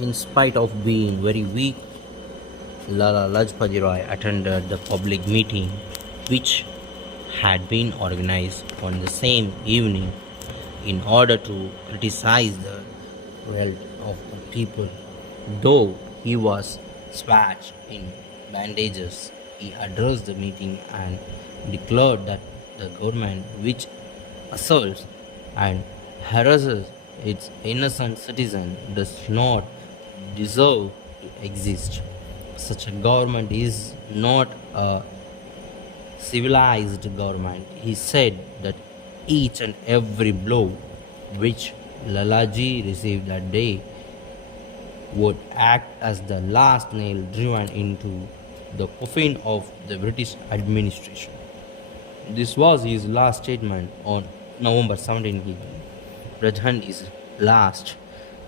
In spite of being very weak, Lala Lajpati Rai attended the public meeting which had been organized on the same evening in order to criticize the cruelty of the people. Though he was swathed in bandages, he addressed the meeting and declared that the government, which assaults and harasses its innocent citizens, does not deserve to exist. Such a government is not a civilized government. He said that each and every blow which Lalaji received that day would act as the last nail driven into the coffin of the British administration. This was his last statement on November 17th. Rajhan is last.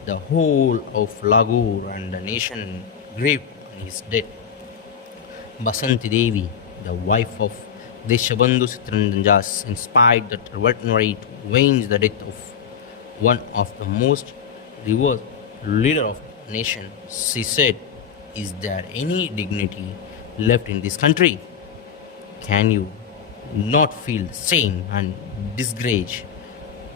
The whole of Lahore and the nation grieved on his death. Basanti Devi, the wife of Deshabandhu Sitranjanjas, inspired the revolutionary to avenge the death of one of the most revered leader of the nation. She said, "Is there any dignity left in this country? Can you not feel the shame and disgrace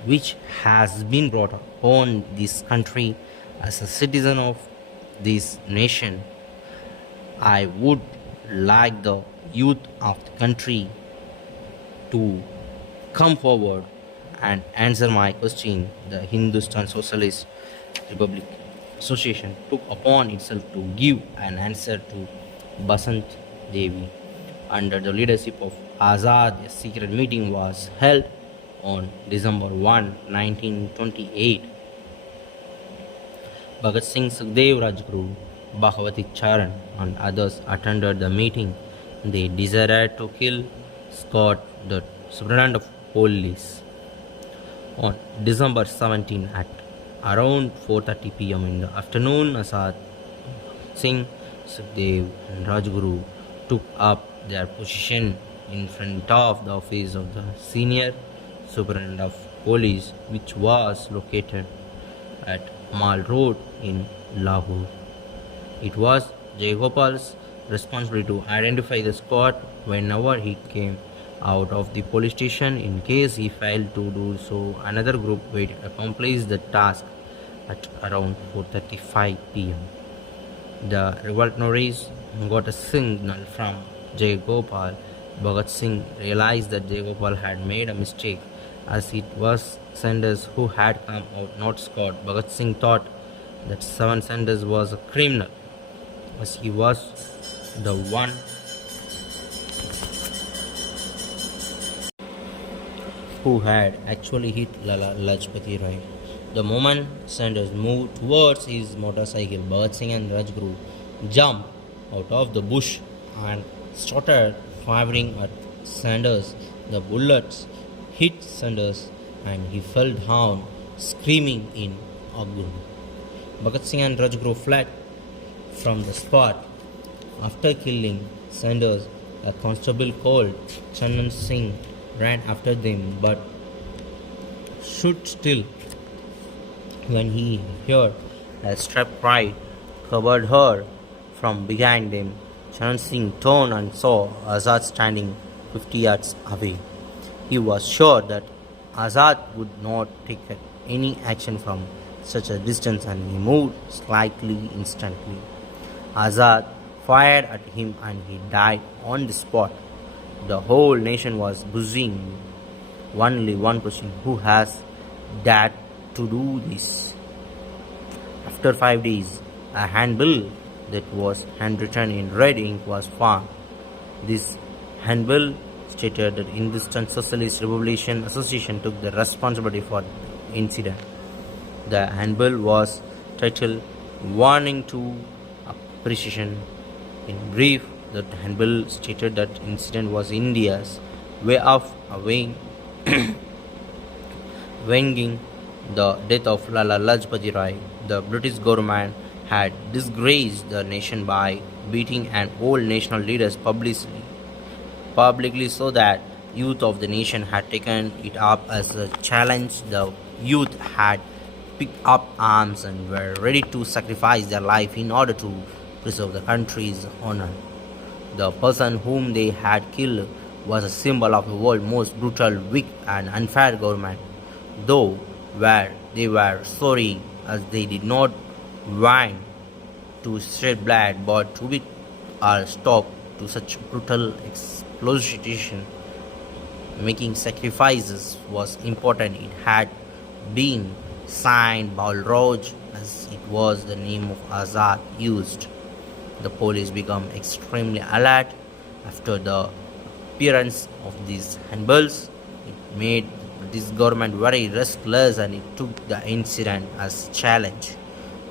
which has been brought upon this country as a citizen of this nation? I would like the youth of the country to come forward and answer my question." The Hindustan Socialist Republic Association took upon itself to give an answer to Basant Devi. Under the leadership of Azad, a secret meeting was held on December 1, 1928. Bhagat Singh, Sukhdev Rajguru, Bhagavati Charan, and others attended the meeting. They desired to kill Scott, the Superintendent of Police. On December 17 at around 4:30 p.m. in the afternoon, Azad Singh, Sukhdev, and Rajguru took up their position in front of the office of the Senior Superintendent of Police, which was located at Mall Road in Lahore. It was Jayagopal's responsibility to identify the Scot whenever he came out of the police station. In case he failed to do so, another group would accomplish the task at around 4:35 p.m. The revolutionaries got a signal from Jayagopal. Bhagat Singh realized that Jayagopal had made a mistake, as it was Sanders who had come out, not Scott. Bhagat Singh thought that Seven Sanders was a criminal, as he was the one who had actually hit Lala Lajpati Rai. The moment Sanders moved towards his motorcycle, Bhagat Singh and Rajguru jumped out of the bush and started firing at Sanders. The bullets hit Sanders and he fell down, screaming in agony. Bhagat Singh and Rajguru fled from the spot. After killing Sanders, a constable called Chandan Singh ran after them but stood still when he heard a sharp cry covered her from behind them. Chandan Singh turned and saw Azad standing 50 yards away. He was sure that Azad would not take any action from such a distance, and he moved slightly instantly. Azad fired at him and he died on the spot. The whole nation was buzzing. Only one question: who has dared to do this? After 5 days, a handbill that was handwritten in red ink was found. This handbill stated that Hindustan Socialist Revolution Association took the responsibility for the incident. The handbill was titled "Warning to Appreciation." In brief, the handbill stated that incident was India's way of avenging the death of Lala Lajpati Rai. The British government had disgraced the nation by beating an old national leader publicly, so that youth of the nation had taken it up as a challenge. The youth had picked up arms and were ready to sacrifice their life in order to preserve the country's honor. The person whom they had killed was a symbol of the world's most brutal, weak, and unfair government, though where they were sorry as they did not want to shed blood but to be or stop to such brutal exploitation. Making sacrifices was important. It had been signed Balroj as it was the name of Azad used. The police became extremely alert after the appearance of these handbills. It made this government very restless and it took the incident as challenge.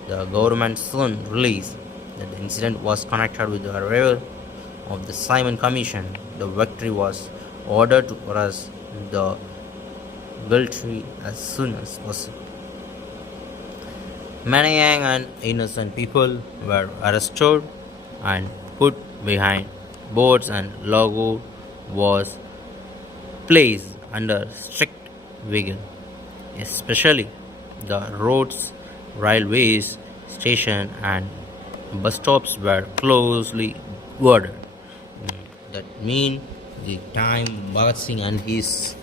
The government soon released that the incident was connected with the arrival of the Simon Commission. The victory was ordered to arrest the guilty as soon as possible. Many young and innocent people were arrested and put behind boards, and Lahore was placed under strict vigilance. Especially the roads, railways, station, and bus stops were closely guarded. That means the time Bhagat Singh and his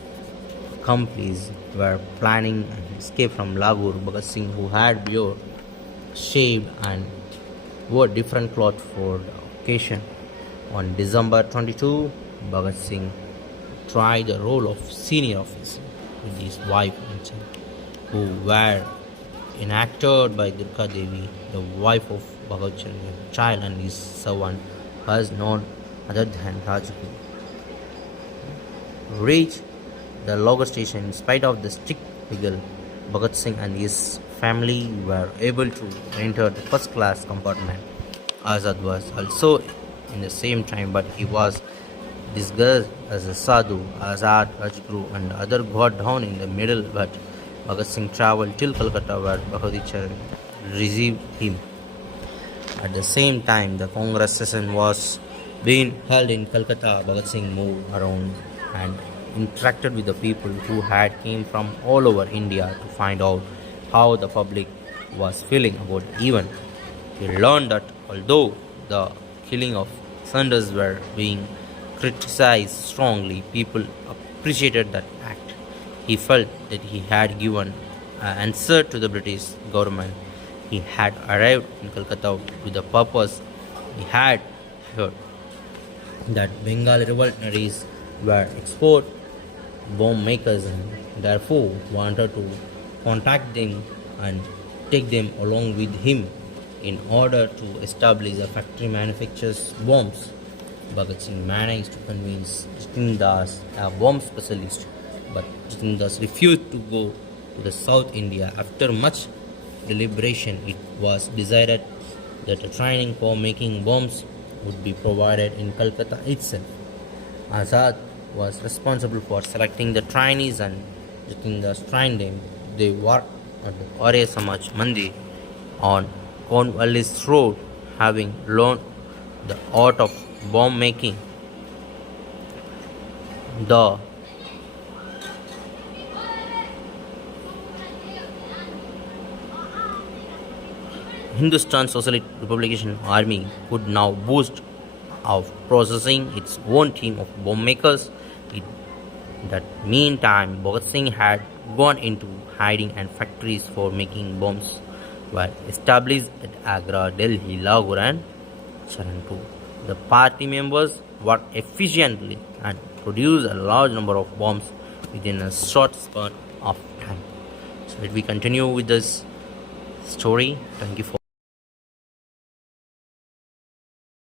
accomplices were planning an escape from Lahore, Bhagat Singh, who had wore shaved and wore different clothes for the occasion. On December 22, Bhagat Singh tried the role of senior officer with his wife and child, who were enacted by Durga Devi, the wife of Bhagat child and his servant, was none other than Rajguru. Reached the Lahore station in spite of the strict vigil, Bhagat Singh and his family were able to enter the first class compartment. Azad was also in the same train, but he was disguised as a sadhu. Azad, Rajguru, and other got down in the middle, but Bhagat Singh travelled till Calcutta, where Bhagat received him. At the same time, the Congress session was being held in Calcutta. Bhagat Singh moved around and interacted with the people who had came from all over India to find out how the public was feeling about the event. He learned that although the killing of Sanders were being criticized strongly, people appreciated that act. He felt that he had given an answer to the British government. He had arrived in Calcutta with the purpose. He had heard that Bengali revolutionaries were export bomb makers and therefore wanted to contact them and take them along with him in order to establish a factory manufactures bombs. Bhagat Singh managed to convince Jitin Das, a bomb specialist, but Jitin Das refused to go to the South India. After much deliberation, it was decided that a training for making bombs would be provided in Calcutta itself. Azad was responsible for selecting the trainees and Jitin Das trained them. They worked at the Arya Samaj Mandir on Cornwallis Road, having learned the art of bomb making. The Hindustan Socialist Republican Army could now boast of possessing its own team of bomb makers. In that meantime, Bhagat Singh had gone into hiding and factories for making bombs were established at Agra, Delhi, Lahore and Saharanpur. The party members worked efficiently and produced a large number of bombs within a short span of time. So let we continue with this story. Thank you for